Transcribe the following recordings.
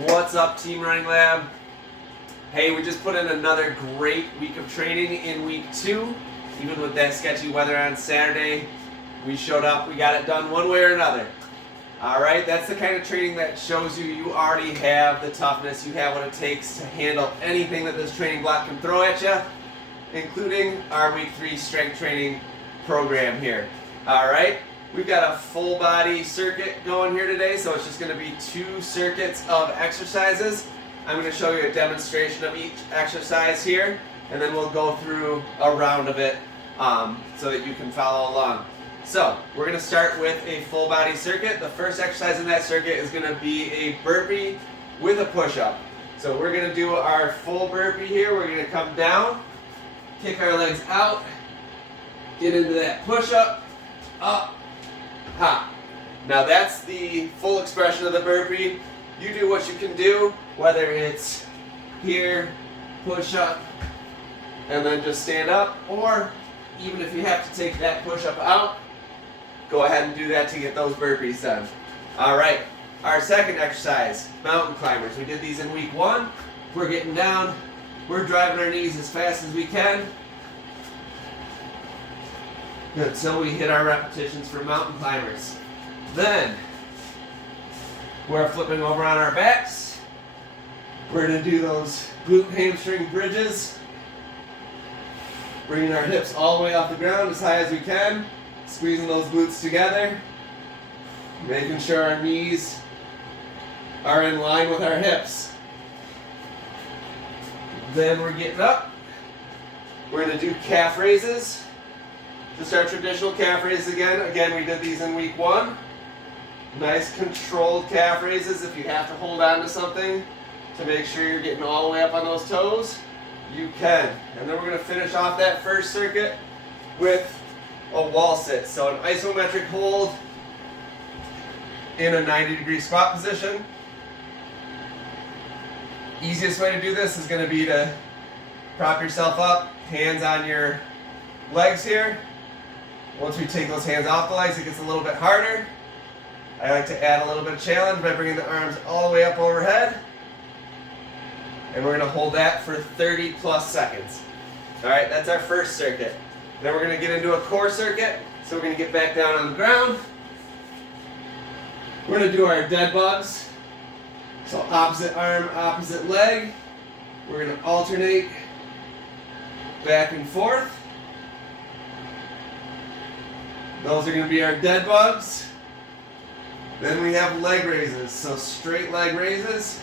What's up, Team Running Lab? Hey, we just put in another great week of training in week 2. Even with that sketchy weather on Saturday, we showed up, we got it done one way or another. Alright, that's the kind of training that shows you already have the toughness, you have what it takes to handle anything that this training block can throw at you, including our week 3 strength training program here. Alright, we've got a full body circuit going here today, so it's just going to be 2 circuits of exercises. I'm going to show you a demonstration of each exercise here, and then we'll go through a round of it so that you can follow along. So, we're going to start with a full body circuit. The first exercise in that circuit is going to be a burpee with a push-up. So we're going to do our full burpee here. We're going to come down, kick our legs out, get into that push-up, up, hop. Now that's the full expression of the burpee. You do what you can do, whether it's here, push-up, and then just stand up, or even if you have to take that push-up out, go ahead and do that to get those burpees done. Alright, our second exercise, mountain climbers. We did these in week 1. We're getting down, we're driving our knees as fast as we can until we hit our repetitions for mountain climbers. Then, we're flipping over on our backs. We're going to do those glute hamstring bridges, bringing our hips all the way off the ground as high as we can. Squeezing those glutes together, making sure our knees are in line with our hips. Then we're getting up. We're going to do calf raises. Just our traditional calf raises again. Again, we did these in week 1. Nice controlled calf raises. If you have to hold on to something to make sure you're getting all the way up on those toes, you can. And then we're going to finish off that first circuit with a wall sit. So an isometric hold in a 90-degree squat position. Easiest way to do this is going to be to prop yourself up, hands on your legs here. Once we take those hands off the legs, it gets a little bit harder. I like to add a little bit of challenge by bringing the arms all the way up overhead. And we're going to hold that for 30 plus seconds. Alright, that's our first circuit. Then we're going to get into a core circuit. So we're going to get back down on the ground. We're going to do our dead bugs. So opposite arm, opposite leg. We're going to alternate back and forth. Those are going to be our dead bugs. Then we have leg raises. So straight leg raises.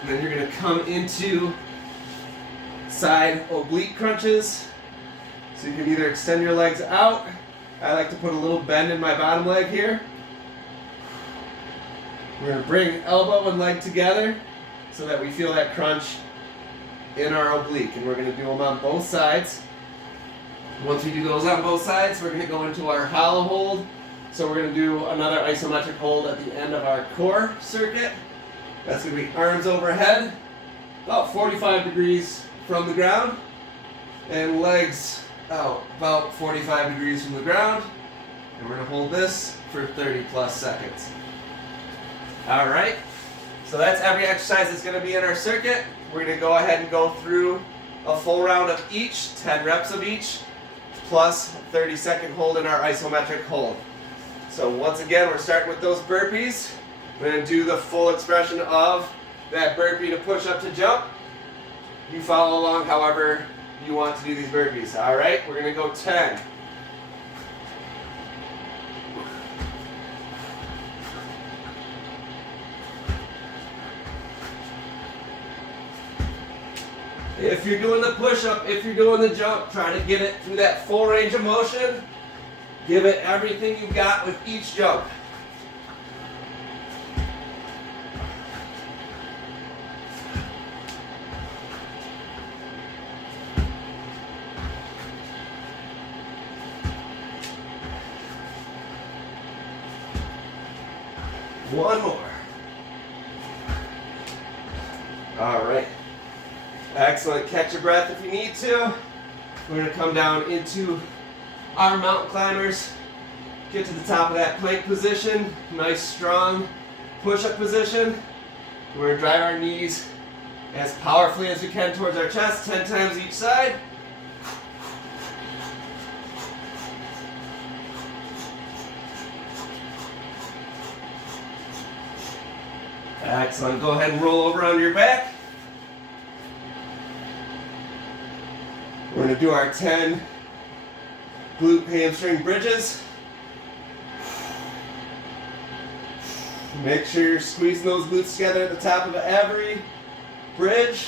And then you're going to come into side oblique crunches. So you can either extend your legs out. I like to put a little bend in my bottom leg here. We're going to bring elbow and leg together so that we feel that crunch in our oblique. And we're going to do them on both sides. Once we do those on both sides, we're going to go into our hollow hold. So we're going to do another isometric hold at the end of our core circuit. That's going to be arms overhead, about 45 degrees from the ground, and legs out about 45 degrees from the ground. And we're going to hold this for 30 plus seconds. Alright, so that's every exercise that's going to be in our circuit. We're going to go ahead and go through a full round of each, 10 reps of each, plus 30-second hold in our isometric hold. So once again, we're starting with those burpees. We're going to do the full expression of that burpee to push up to jump. You follow along however you want to do these burpees. Alright, we're going to go 10. If you're doing the push-up, if you're doing the jump, try to get it through that full range of motion. Give it everything you've got with each jump. One more. All right. Excellent. Catch your breath if you need to. We're going to come down into our mountain climbers. Get to the top of that plank position. Nice strong push-up position. We're going to drive our knees as powerfully as we can towards our chest, 10 times each side. Excellent. Go ahead and roll over onto your back. We're going to do our 10 glute hamstring bridges. Make sure you're squeezing those glutes together at the top of every bridge.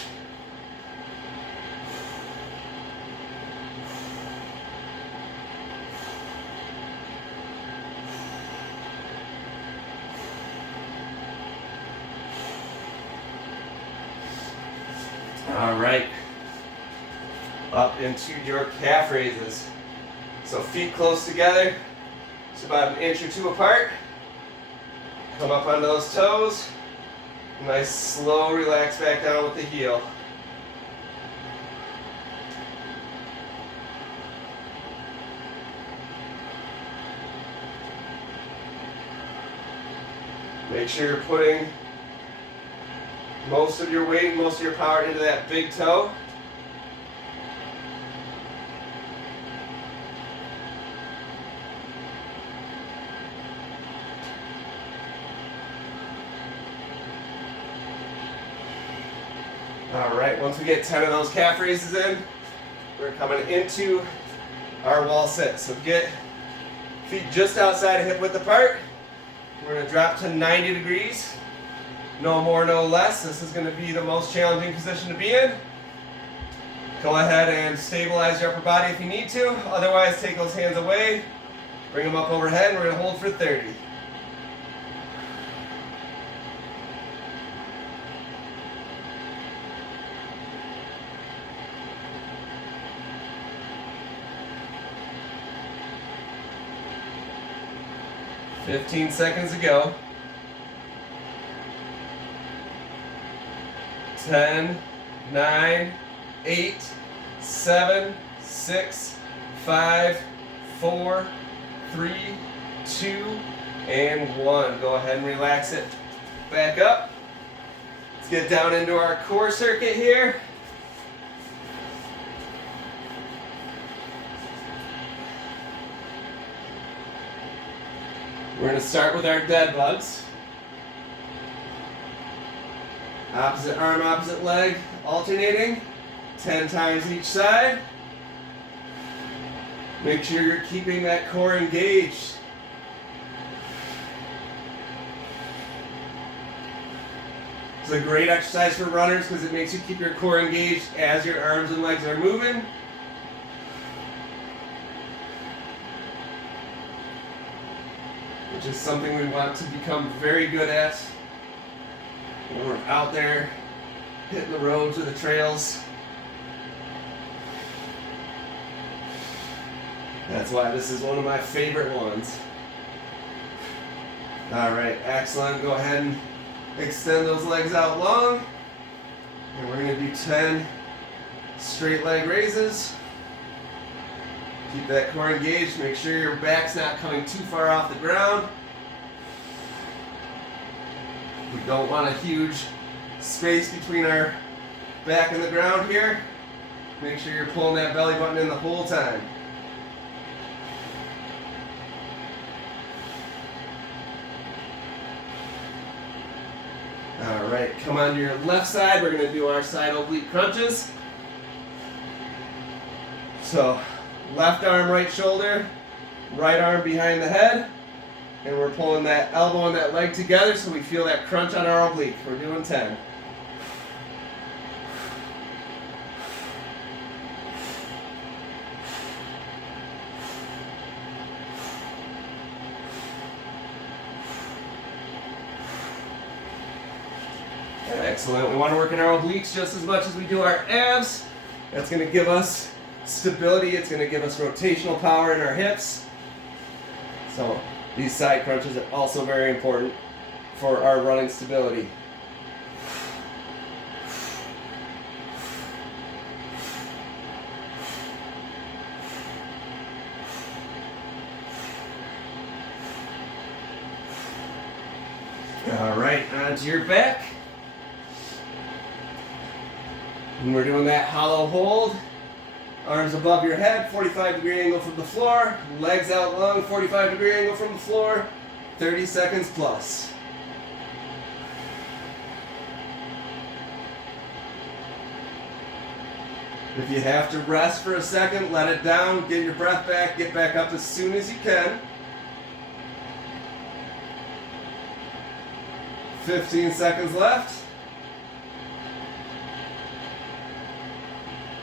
All right. Up into your calf raises. So feet close together. It's about an inch or two apart. Come up onto those toes. Nice, slow, relax back down with the heel. Make sure you're putting most of your weight, most of your power into that big toe. All right, once we get 10 of those calf raises in, we're coming into our wall sit. So get feet just outside of hip width apart. We're going to drop to 90 degrees. No more, no less. This is going to be the most challenging position to be in. Go ahead and stabilize your upper body if you need to. Otherwise, take those hands away. Bring them up overhead, and we're going to hold for 30. "15 seconds to go. 10, 9, 8, 7, 6, 5, 4, 3, 2, and 1. Go ahead and relax it back up. Let's get down into our core circuit here. We're going to start with our dead bugs. Opposite arm, opposite leg, alternating, 10 times each side. Make sure you're keeping that core engaged. It's a great exercise for runners because it makes you keep your core engaged as your arms and legs are moving. Which is something we want to become very good at when we're out there hitting the roads or the trails. That's why this is one of my favorite ones. All right, excellent. Go ahead and extend those legs out long. And we're going to do 10 straight leg raises. Keep that core engaged. Make sure your back's not coming too far off the ground. We don't want a huge space between our back and the ground here. Make sure you're pulling that belly button in the whole time. All right, come on to your left side. We're going to do our side oblique crunches. So, left arm, right shoulder, right arm behind the head, and we're pulling that elbow and that leg together so we feel that crunch on our oblique. We're doing 10. Excellent. We want to work in our obliques just as much as we do our abs. That's going to give us stability. It's going to give us rotational power in our hips. So these side crunches are also very important for our running stability. right, onto your back. And we're doing that hollow hold. Arms above your head, 45-degree angle from the floor. Legs out long, 45-degree angle from the floor. 30 seconds plus. If you have to rest for a second, let it down, get your breath back, get back up as soon as you can. 15 seconds left.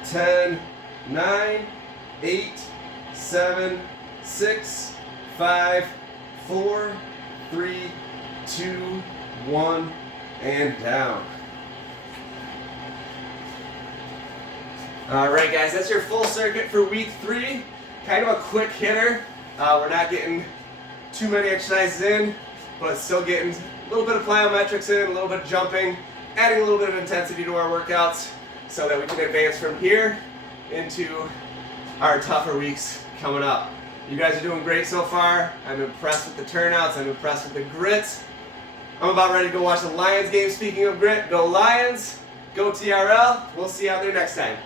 10, 9, 8, 7, 6, 5, 4, 3, 2, 1, and down. All right, guys, that's your full circuit for week 3. Kind of a quick hitter. We're not getting too many exercises in, but still getting a little bit of plyometrics in, a little bit of jumping, adding a little bit of intensity to our workouts so that we can advance from here into our tougher weeks coming up. You guys are doing great so far. I'm impressed with the turnouts. I'm impressed with the grit. I'm about ready to go watch the Lions game. Speaking of grit, go Lions, go TRL. We'll see you out there next time.